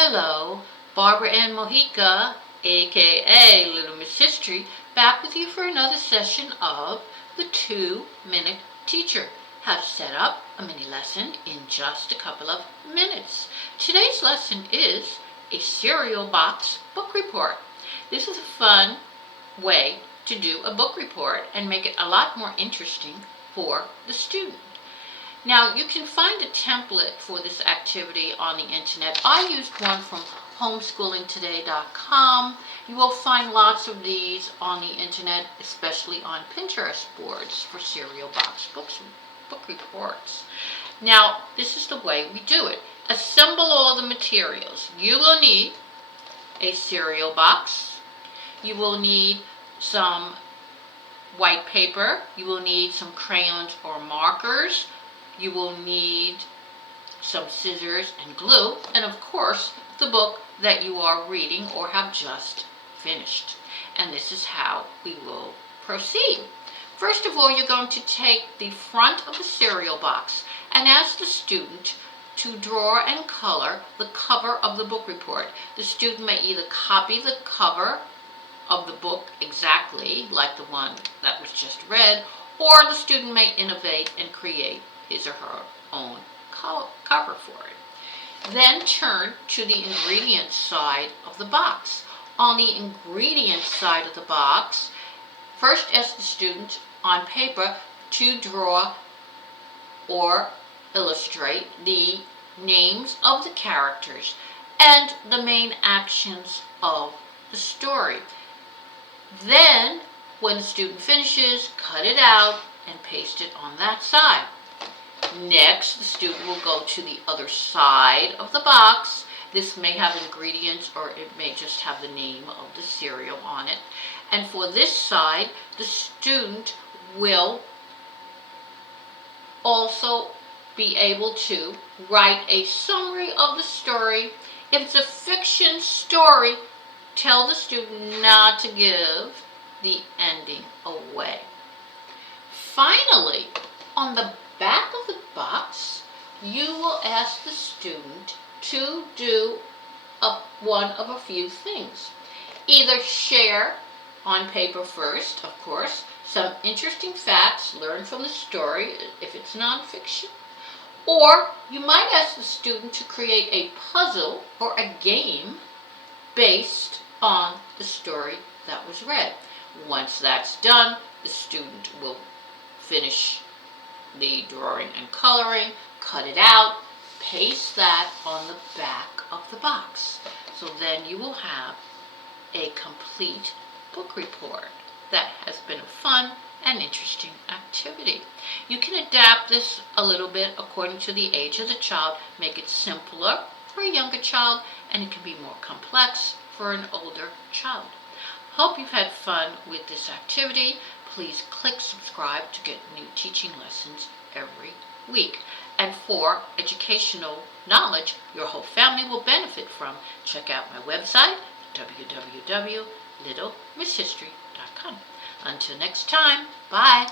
Hello, Barbara Ann Mojica, aka Little Miss History, back with you for another session of the 2-Minute Teacher. How to set up a mini lesson in just a couple of minutes. Today's lesson is a cereal box book report. This is a fun way to do a book report and make it a lot more interesting for the student. Now, you can find a template for this activity on the internet. I used one from homeschoolingtoday.com. You will find lots of these on the internet, especially on Pinterest boards for cereal box book reports. Now, this is the way we do it. Assemble all the materials. You will need a cereal box. You will need some white paper. You will need some crayons or markers. You will need some scissors and glue, and of course, the book that you are reading or have just finished. And this is how we will proceed. First of all, you're going to take the front of the cereal box and ask the student to draw and color the cover of the book report. The student may either copy the cover of the book exactly, like the one that was just read, or the student may innovate and create his or her own cover for it. Then turn to the ingredients side of the box. On the ingredients side of the box, first ask the student on paper to draw or illustrate the names of the characters and the main actions of the story. Then, when the student finishes, cut it out and paste it on that side. Next, the student will go to the other side of the box. This may have ingredients or it may just have the name of the cereal on it. And for this side, the student will also be able to write a summary of the story. If it's a fiction story, tell the student not to give the ending away. Finally, on the back of the box, you will ask the student to do one of a few things. Either share on paper first, of course, some interesting facts learned from the story if it's nonfiction, or you might ask the student to create a puzzle or a game based on the story that was read. Once that's done, the student will finish the drawing and coloring, cut it out, paste that on the back of the box. So then you will have a complete book report that has been a fun and interesting activity. You can adapt this a little bit according to the age of the child, make it simpler for a younger child, and it can be more complex for an older child. Hope you've had fun with this activity. Please click subscribe to get new teaching lessons every week. And for educational knowledge your whole family will benefit from, check out my website, www.littlemisshistory.com. Until next time, bye.